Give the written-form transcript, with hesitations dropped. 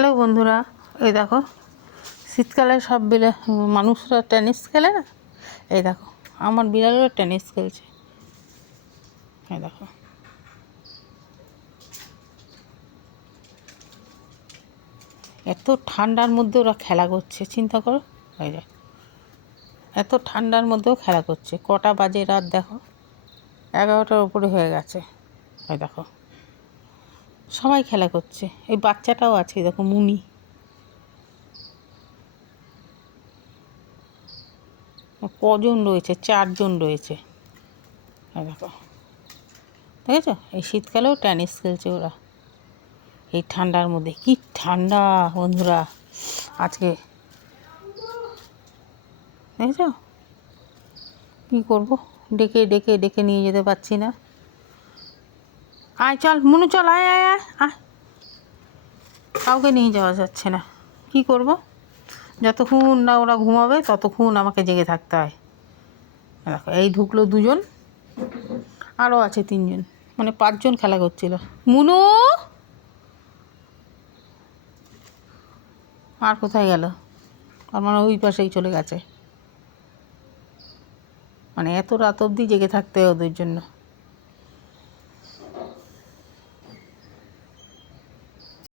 Hello বন্ধুরা, এই দেখো শীতকালে সব মানুষরা টেনিস খেলে না। এই দেখো আমার বিড়ালও টেনিস খেলছে। এই দেখো এত ঠান্ডার মধ্যে ওরা খেলা করছে, চিন্তা করো। এই যে এত ঠান্ডার মধ্যেও খেলা করছে। কটা বাজে রাত দেখো, 11টার উপরে হয়ে গেছে। এই দেখো সবাই খেলা করছে, এই বাচ্চাটাও আছে দেখো, মুনি। কজন রয়েছে? 4জন রয়েছে। এই দেখো, দেখেছো? এই শীতকালেও টেনিস খেলছে ওরা, এই ঠান্ডার মধ্যে। কি ঠান্ডা বন্ধুরা আজকে, দেখেছো? কী করবো, ডেকে ডেকে ডেকে নিয়ে যেতে পারছি না। আয় চল মুনু, চল, আয় আয় আয় আয়। কাউকে নিয়ে যাওয়া যাচ্ছে না, কি করব? যতক্ষণ না ওরা ঘুমাবে ততক্ষণ আমাকে জেগে থাকতে হয়। দেখো এই ঢুকলো 2জন, আরও আছে 3জন, মানে 5জন খেলা করছিল। মুনু আর কোথায় গেল? তার মানে ওই পাশেই চলে গেছে। মানে এত রাত অবধি জেগে থাকতে হয় ওদের জন্য।